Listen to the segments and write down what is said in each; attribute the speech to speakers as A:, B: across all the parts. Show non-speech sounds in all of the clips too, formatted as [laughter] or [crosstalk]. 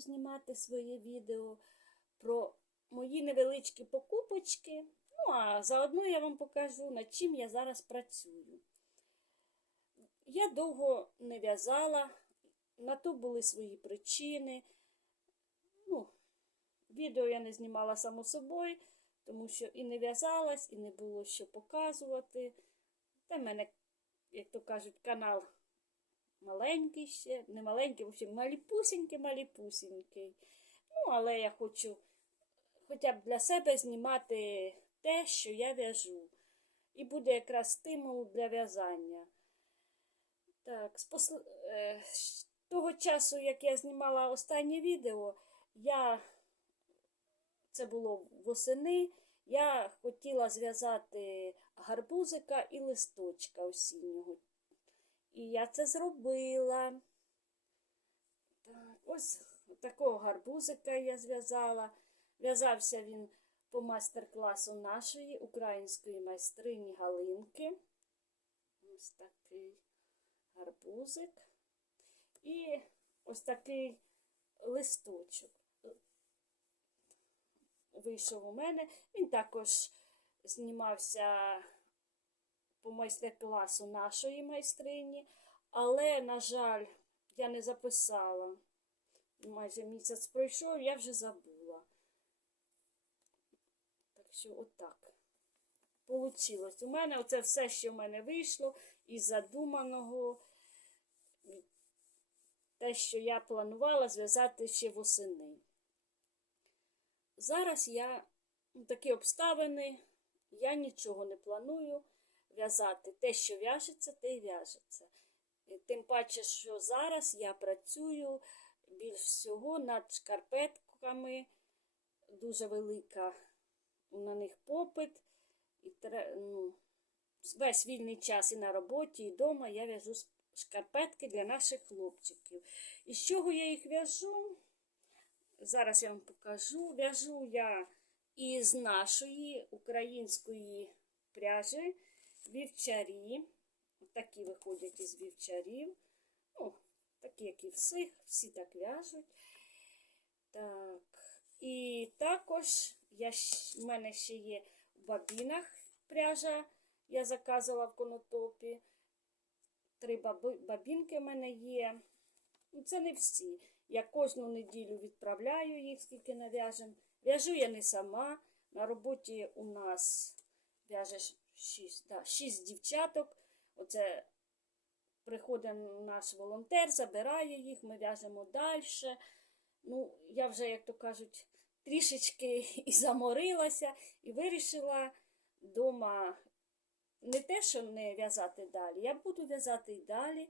A: Знімати своє відео про мої невеличкі покупочки. Ну, а заодно я вам покажу, над чим я зараз працюю. Я довго не в'язала, на то були свої причини. Ну, відео я не знімала само собою, тому що і не в'язалась, і не було що показувати. Та в мене, як то кажуть, канал маленький ще, не маленький, в общем, маліпусінький, маліпусінький. Ну, але я хочу хоча б для себе знімати те, що я в'яжу. І буде якраз стимул для в'язання. Так, з посл... е, того часу, як я знімала останнє відео, я це було восени, я хотіла зв'язати гарбузика і листочка осіннього. І я це зробила. Так, ось такого гарбузика я зв'язала. В'язався він по майстер-класу нашої української майстрині Галинки. Ось такий гарбузик. І ось такий листочок вийшов у мене. Він також знімався по майстер-класу нашої майстрині, але, на жаль, я не записала. Майже місяць пройшов, я вже забула. Так що отак. Получилось. У мене оце все, що в мене вийшло, із задуманого, те, що я планувала зв'язати ще восени. Зараз я такі обставини, я нічого не планую в'язати. Те, що в'яжеться, те й в'яжеться. Тим паче, що зараз я працюю більш всього над шкарпетками, дуже велика на них попит. І ну, весь вільний час і на роботі, і вдома я в'яжу шкарпетки для наших хлопчиків. І з чого я їх в'яжу? Зараз я вам покажу. В'яжу я із нашої української пряжі вівчарі. Такі виходять із вівчарів. Ну, такі, як і всіх, всі так в'яжуть. Так. І також я, в мене ще є в бабінах пряжа. Я заказувала в конотопі. Три бабінки в мене є. Ну, це не всі. Я кожну неділю відправляю їх, скільки нав'яжем. В'яжу я не сама. На роботі у нас в'яже ш- шість, да, шість дівчаток. Оце приходить наш волонтер, забирає їх, ми в'яжемо далі. Ну, я вже, як то кажуть, трішечки [laughs] і заморилася, і вирішила вдома не те, що не в'язати далі. Я буду в'язати і далі,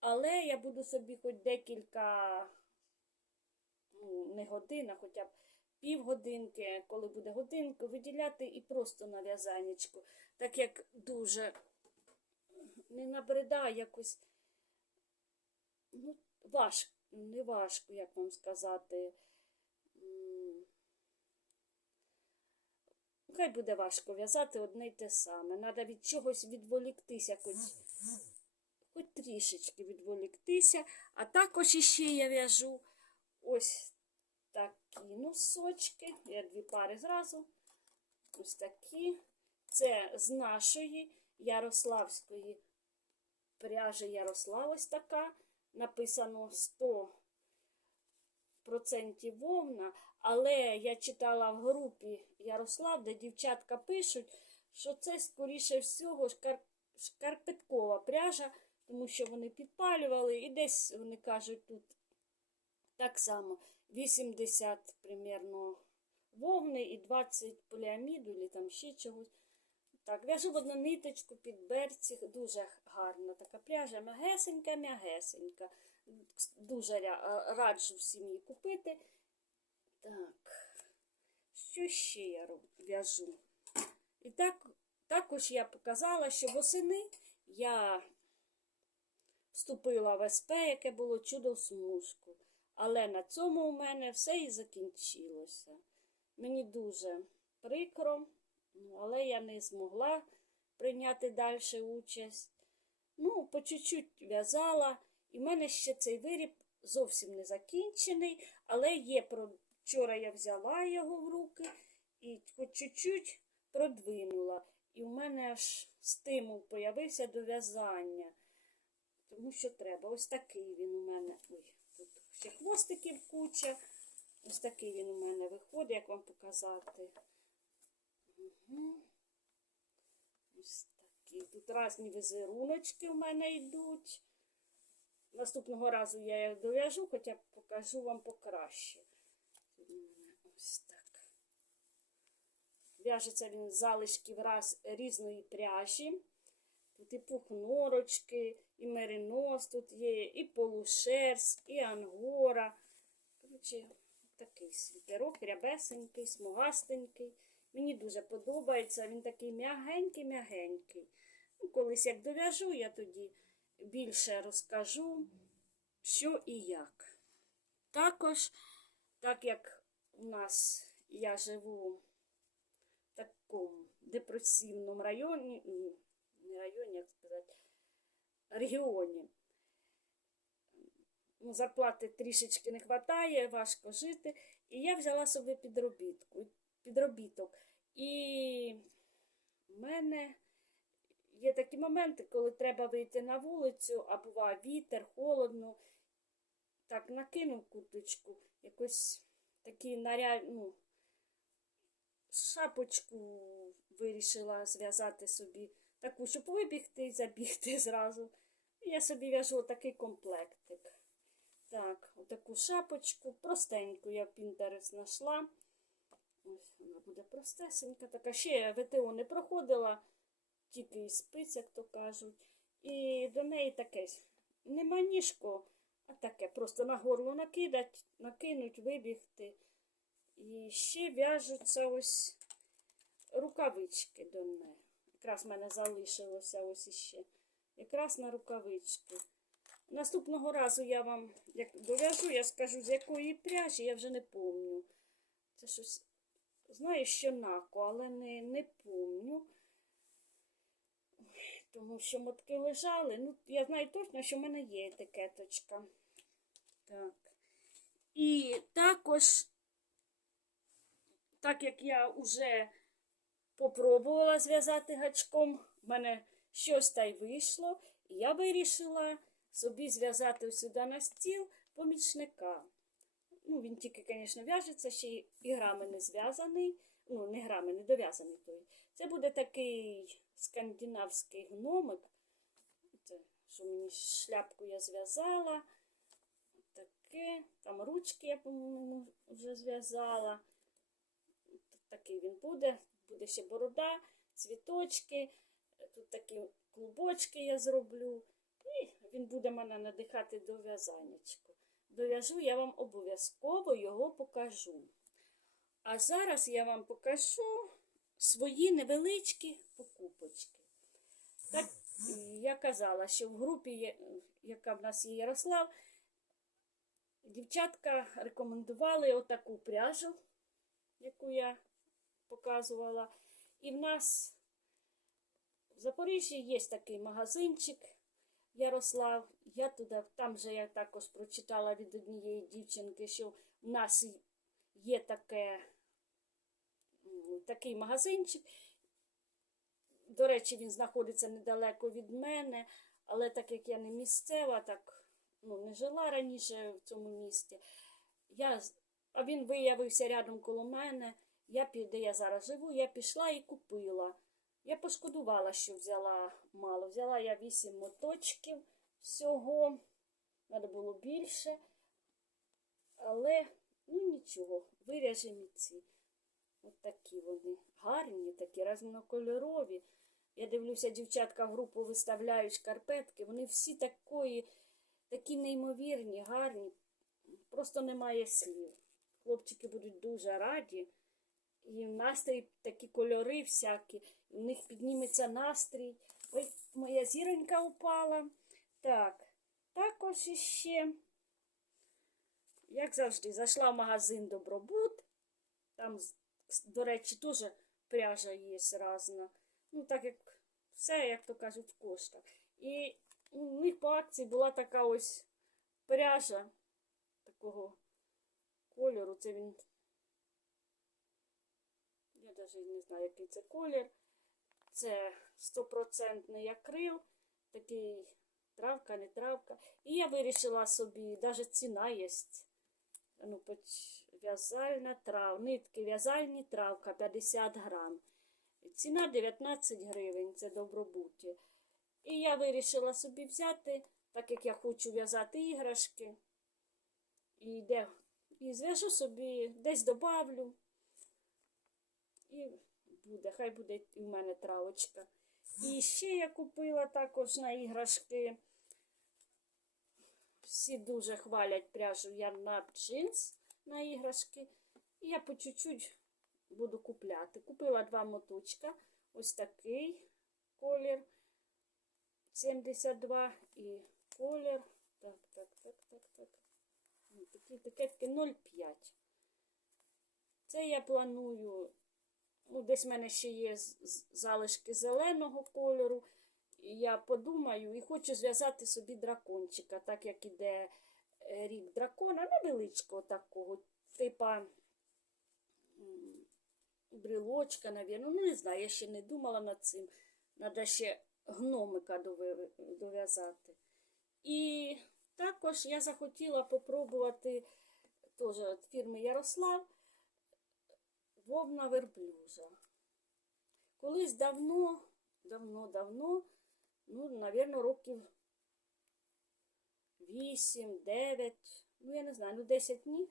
A: але я буду собі хоч декілька, ну, не годин, хоча б півгодинки, коли буде годинку, виділяти і просто на в'язанечку. Так як дуже не набридає якось. Ну, важко, не важко, як вам сказати. Хай буде важко в'язати одне й те саме. Треба від чогось відволіктися, хоч, хоч трішечки відволіктися. А також іще я в'яжу ось такі носочки. Я дві пари зразу. Ось такі. Це з нашої Ярославської пряжі Ярослав ось така. Написано 100% вовна, але я читала в групі Ярослав, де дівчатка пишуть, що це, скоріше всього, шкар... шкарпеткова пряжа, тому що вони підпалювали, і десь вони кажуть тут так само 80 примерно вовни і 20 поліаміду, і там ще чогось. Так, в'яжу в одну ниточку під берці, дуже гарна така пряжа, м'ягесенька, м'ягесенька. Дуже раджу всім її купити. Так, що ще я в'яжу? І так, також я показала, що восени я вступила в СП, яке було чудо смужку. Але на цьому у мене все і закінчилося. Мені дуже прикро, ну, але я не змогла прийняти далі участь. Ну, по чуть-чуть в'язала, і в мене ще цей виріб зовсім не закінчений, але є вчора я взяла його в руки і чуть-чуть продвинула. І в мене аж стимул появився до в'язання. Тому що треба. Ось такий він у мене. Ой, ще хвостиків куча. Ось такий він у мене виходить, як вам показати. Угу. Ось такі. Тут різні візеруночки у мене йдуть. Наступного разу я їх дов'яжу, хоча покажу вам покраще. Ось так. В'яжеться він з залишків раз різної пряжі. Тут і пухнорочки, і меринос тут є, і полушерсть, і ангора. Коротше, такий світерок, рябесенький, смугастенький. Мені дуже подобається, він такий м'ягенький-м'ягенький. Ну, колись як дов'яжу, я тоді більше розкажу, що і як. Також, так як у нас я живу в такому депресивному районі, не районі, як сказати, регіоні. Ну, зарплати трішечки не вистачає, важко жити. І я взяла собі підробітку, підробіток. І в мене є такі моменти, коли треба вийти на вулицю, а буває вітер, холодно. Так, накинув курточку, якось такий наряд, ну, шапочку вирішила зв'язати собі таку, щоб вибігти і забігти [laughs] зразу. Я собі в'яжу такий комплектик. Так, отаку шапочку, простеньку я в Pinterest знайшла. Ось вона буде простесенька така. Ще я ВТО не проходила, тільки із спиць, як то кажуть. І до неї таке нема ніжко, а таке просто на горло накидать, накинуть, вибігти. І ще в'яжуться ось рукавички до неї. Якраз в мене залишилося ось іще. Якраз на рукавички. Наступного разу я вам, як дов'яжу, я скажу, з якої пряжі, я вже не помню. Це щось, знаю, що нако, але не, не помню. Тому що мотки лежали. Ну, я знаю точно, що в мене є етикеточка. Так. І також, так як я вже попробувала зв'язати гачком, в мене щось та й вийшло, і я вирішила собі зв'язати сюди на стіл помічника. Ну, він тільки, звісно, в'яжеться, ще і грами не зв'язаний. Ну, не грами, не дов'язаний. Це буде такий скандинавський гномик. Це, що мені шляпку я зв'язала. Таке. Там ручки я, по-моєму, вже зв'язала. Такий він буде. Буде ще борода, цвіточки. Тут такі клубочки я зроблю. І він буде мене надихати до в'язаннячку. Дов'яжу, я вам обов'язково його покажу. А зараз я вам покажу свої невеличкі покупочки. Так, я казала, що в групі, яка в нас є Ярослав, дівчатка рекомендували отаку пряжу, яку я показувала. І в нас в Запоріжжі є такий магазинчик Ярослав. Я туди, там же я також прочитала від однієї дівчинки, що в нас є таке, такий магазинчик. До речі, він знаходиться недалеко від мене, але так як я не місцева, так ну, не жила раніше в цьому місті. Я, а він виявився рядом коло мене. Я, де я зараз живу, я пішла і купила. Я пошкодувала, що взяла мало. Взяла я 8 моточків всього. Треба було більше. Але, ну нічого, виряжемо і ці. От такі вони. Гарні, такі різнокольорові. Я дивлюся, дівчатка в групу виставляють шкарпетки. Вони всі такої, такі неймовірні, гарні. Просто немає слів. Хлопчики будуть дуже раді. І настрій такі кольори всякі, в них підніметься настрій. Ой, моя зіронька упала. Так, також іще, як завжди, зайшла в магазин Добробут. Там, до речі, теж пряжа є різна. Ну, так як все, як то кажуть, в коштах. І у них по акції була така ось пряжа. такого кольору. Це він. Я навіть не знаю, який це колір. Це стопроцентний акрил, такий травка, не травка. І я вирішила собі, навіть ціна є. Ну, в'язальна трав, нитки в'язальні травка 50 грам. Ціна 19 гривень, це добробуті. І я вирішила собі взяти, так як я хочу в'язати іграшки. І, де, і зв'яжу собі, десь добавлю. І буде, хай буде в мене травочка. І ще я купила також на іграшки. Всі дуже хвалять пряжу Ярнап джинс на іграшки. І я по чуть-чуть буду купляти. Купила два моточка. Ось такий колір 72 і колір. Так, так, так, так, так. Такі пакетки 0,5. Це я планую. Ну, десь в мене ще є залишки зеленого кольору. Я подумаю і хочу зв'язати собі дракончика, так як іде е, рік дракона, невеличкого такого, типа брілочка, навірно. Ну, не знаю, я ще не думала над цим. Треба ще гномика дов'язати. І також я захотіла попробувати теж від фірми Ярослав вовна верблюжа. Колись давно, давно, давно, ну, навірно, років 8, 9, ну, я не знаю, ну 10 днів.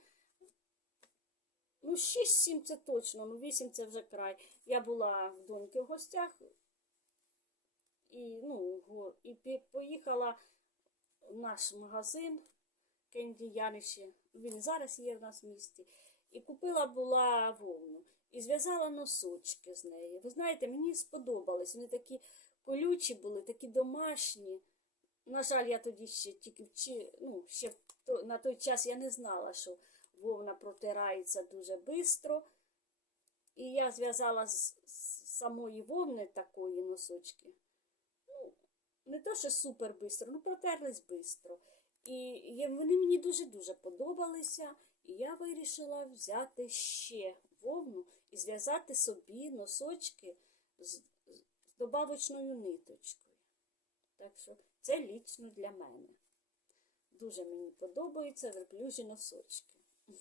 A: Ну, 6-7 це точно, ну 8 це вже край. Я була в доньки в гостях і, ну, і поїхала в наш магазин Кенді Яниші. Він зараз є в нас в місті. І купила була вовну. І зв'язала носочки з неї. Ви знаєте, мені сподобались. Вони такі колючі були, такі домашні. На жаль, я тоді ще тільки вчи, ну, ще на той час я не знала, що вовна протирається дуже швидко. І я зв'язала з, з самої вовни такої носочки. Ну, не то, що супер швидко, ну протерлись швидко. І вони мені дуже-дуже подобалися. І я вирішила взяти ще вовну і зв'язати собі носочки з, добавочною ниточкою. Так що це лічно для мене. Дуже мені подобаються верблюжі носочки. [laughs]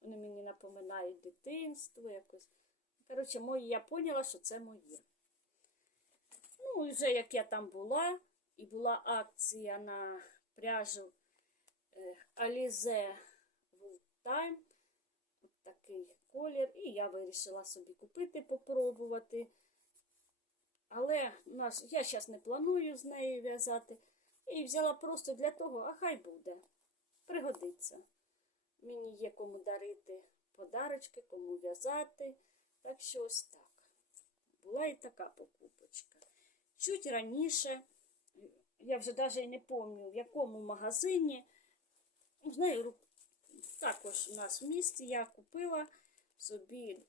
A: Вони мені напоминають дитинство якось. Коротше, мої я поняла, що це мої. Ну, і вже як я там була, і була акція на пряжу е, Wool Time. Такий колір. І я вирішила собі купити, попробувати. Але наш, я зараз не планую з нею в'язати. І взяла просто для того, а хай буде. Пригодиться. Мені є кому дарити подарочки, кому в'язати. Так що ось так. Була і така покупочка. Чуть раніше, я вже навіть не пам'ятаю, в якому магазині. Знаю, ру- також у нас в місті я купила собі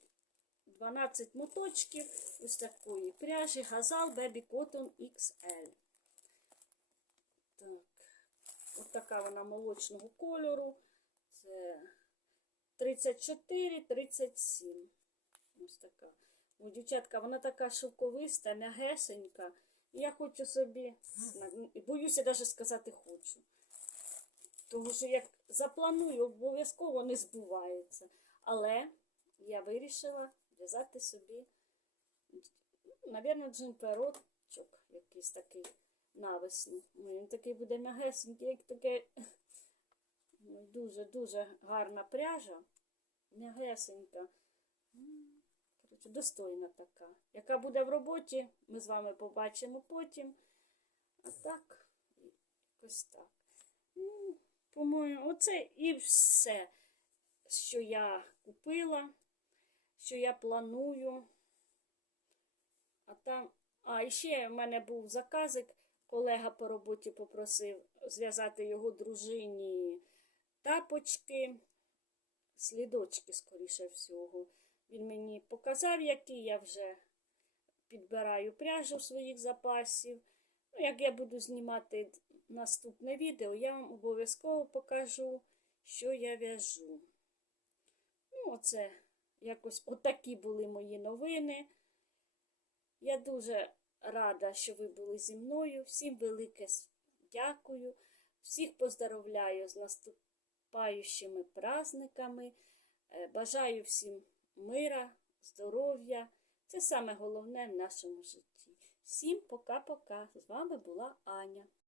A: 12 моточків ось такої пряжі Газал Baby Cotton XL. Так, ось така вона молочного кольору. Це 34-37. Ось така. О, дівчатка, вона така шовковиста, м'ягесенька. І я хочу собі, боюся навіть сказати хочу. Тому що як запланую, обов'язково не збувається. Але я вирішила в'язати собі, навірно, джинперочок якийсь такий навесні. Ну, Він такий буде м'ягесенький, як таке ну, дуже-дуже гарна пряжа. М'ягесенька. Достойна така. Яка буде в роботі, ми з вами побачимо потім. А так, якось так. По-моєму, оце і все, що я купила, що я планую. А там, а ще в мене був заказик, колега по роботі попросив зв'язати його дружині тапочки, слідочки, скоріше всього. Він мені показав, які я вже підбираю пряжу своїх запасів. Ну, як я буду знімати наступне відео, я вам обов'язково покажу, що я в'яжу. Ну, оце якось отакі були мої новини. Я дуже рада, що ви були зі мною. Всім велике дякую. Всіх поздравляю з наступаючими праздниками. Е, Бажаю всім мира, здоров'я. Це саме головне в нашому житті. Всім пока-пока. З вами була Аня.